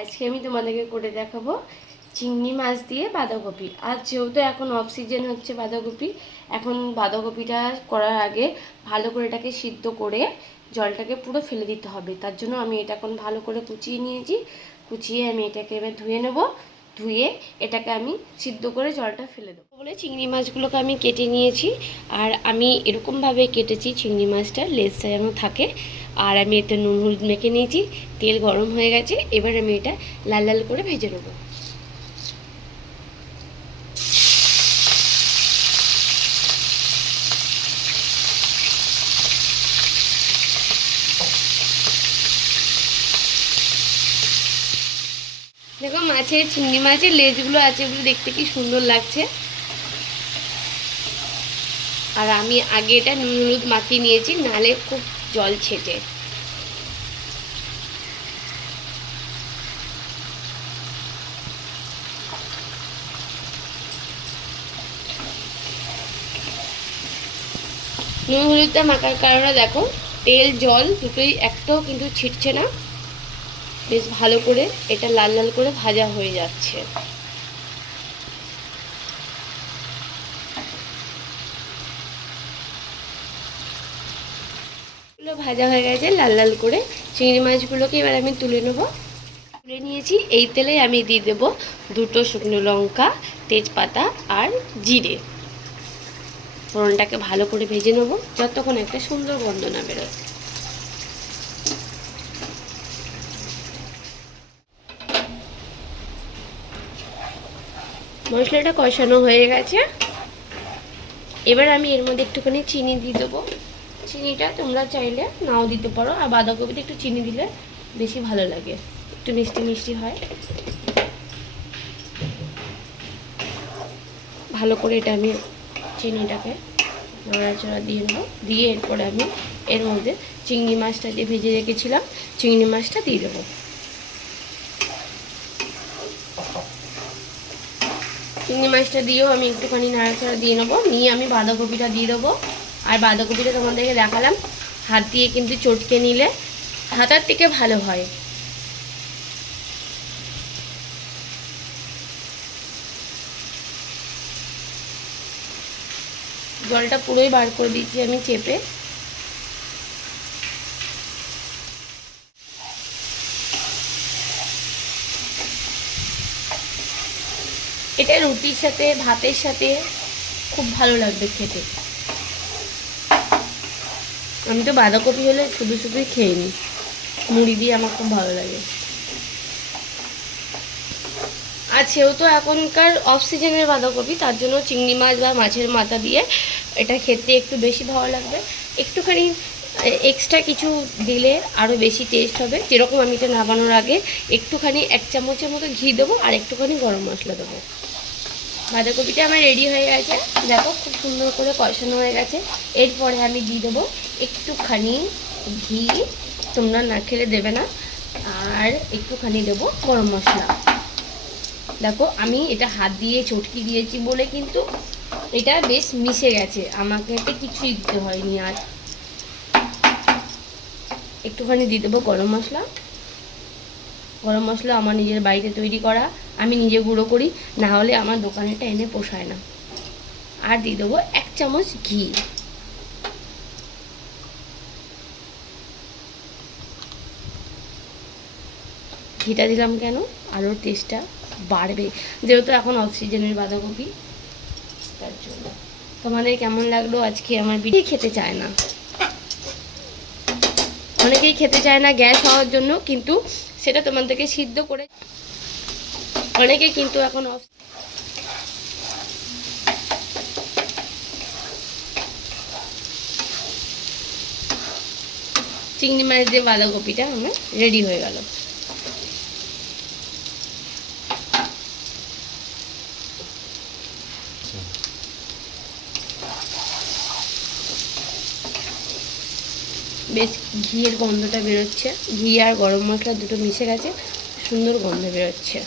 আজকে আমি তোমাদেরকে করে দেখাবো চিংড়ি মাছ দিয়ে বাঁধাকপি। আর যেহেতু এখন অফ সিজন হচ্ছে বাঁধাকপি, এখন বাঁধাকপিটা করার আগে ভালো করে এটাকে সিদ্ধ করে জলটাকে পুরো ফেলে দিতে হবে। তার জন্য আমি এটা এখন ভালো করে কুচিয়ে নিয়েছি। কুচিয়ে আমি এটাকে এবার ধুয়ে নেব। ধুয়ে এটাকে আমি সিদ্ধ করে জলটা ফেলে দেবো বলে চিংড়ি মাছগুলোকে আমি কেটে নিয়েছি। আর আমি এরকমভাবে কেটেছি চিংড়ি মাছটা লেজটা যেন থাকে। আর আমি এতে নুন হলুদ মেখে নিয়েছি। তেল গরম হয়ে গেছে, এবার আমি এটা লাল লাল করে ভেজে নেব। দেখো মাছের চিংড়ি মাছের লেজগুলো আছে, এগুলো দেখতে কি সুন্দর লাগছে। আর আমি আগে এটা নুন হলুদ মাখিয়ে নিয়েছি, নালে খুব জল ছেটে। নুন হলুদটা মাখার কারণে দেখো তেল জল দুটোই একটাও কিন্তু ছিটছে না। বেশ ভালো করে এটা লাল লাল করে ভাজা হয়ে যাচ্ছে। এগুলো ভাজা হয়ে গেছে লাল লাল করে। চিংড়ি মাছগুলোকে এবার আমি তুলে নেব। তুলে নিয়েছি। এই তেলে আমি দিয়ে দেবো 2টো শুকনো লঙ্কা, তেজপাতা আর জিরে। ফোড়নটাকে ভালো করে ভেজে নেব যতক্ষণ একটা সুন্দর গন্ধ না বেরোয়। মশলাটা কষানো হয়ে গেছে। এবার আমি এর মধ্যে একটুখানি চিনি দিয়ে দেবো। চিনিটা তোমরা চাইলে নাও দিতে পারো, আর বাঁধাকপিতে একটু চিনি দিলে বেশি ভালো লাগে, একটু মিষ্টি মিষ্টি হয়। ভালো করে এটা আমি চিনিটাকে নাড়াচাড়া দিয়ে নেবো। দিয়ে এরপরে আমি এর মধ্যে চিংড়ি মাছটা যে ভেজে রেখেছিলাম চিংড়ি মাছটা দিয়ে দেবো। চিংড়ি মাছটা দিয়েও আমি একটুখানি নাড়াচাড়া দিয়ে নেবো। নিয়ে আমি বাঁধাকপিটা দিয়ে দেবো। আর বাঁধাকপিটা তোমাদেরকে দেখালাম হাত দিয়ে কিন্তু চটকে নিলে হাতার থেকে ভালো হয়। জলটা পুরোই বার করে দিচ্ছি আমি চেপে। এটা রুটির সাথে ভাতের সাথে খুব ভালো লাগবে খেতে। আমি তো বাঁধাকপি হলে শুধু শুধুই খেয়ে নিই, মুড়ি দিয়ে আমার খুব ভালো লাগে। আর সেহেতু এখনকার অফ সিজনের বাঁধাকপি, তার জন্য চিংড়ি মাছ বা মাছের মাথা দিয়ে এটা খেতে একটু বেশি ভালো লাগবে। একটুখানি এক্সট্রা কিছু দিলে আরও বেশি টেস্ট হবে। যেরকম আমি এটা নামানোর আগে একটুখানি 1 চামচের মতো ঘি দেবো আর একটুখানি গরম মশলা দেবো। বাঁধাকপিটা আমার রেডি হয়ে গেছে। দেখো খুব সুন্দর করে কষানো হয়ে গেছে। এরপরে আমি দিয়ে দেবো একটুখানি ঘি, তোমরা না খেলে দেবে না। আর একটুখানি দেবো গরম মশলা। দেখো আমি এটা হাত দিয়ে চটকি দিয়েছি বলে কিন্তু এটা বেশ মিশে গেছে, আমাকে এতে কিছুই দিতে হয়নি। আর একটুখানি দিয়ে দেবো গরম মশলা। গরম মশলা আমার নিজের বাড়িতে তৈরি করা, আমি নিজে গুঁড়ো করি, না হলে আমার দোকানেটা এনে পোষায় না। আর দিয়ে দেবো 1 চামচ ঘি। ঘিটা দিলাম কেন, আরও টেস্টটা বাড়বে, যেহেতু এখন অক্সিজেনের বাঁধাকপি, তার জন্য। তোমাদের কেমন লাগলো আজকে আমার ভিডিও? খেতে চায় না, অনেকেই খেতে চায় না গ্যাস হওয়ার জন্য, কিন্তু সেটা তোমাদেরকে সিদ্ধ করে অনেকে কিন্তু এখন চিংড়ি মাছ দিয়ে বাঁধাকপিটা আমার রেডি হয়ে গেল। বেশ ঘিয়ের গন্ধটা বেরোচ্ছে, ঘি আর গরম মশলা দুটো মিশে গেছে, সুন্দর গন্ধ বেরোচ্ছে।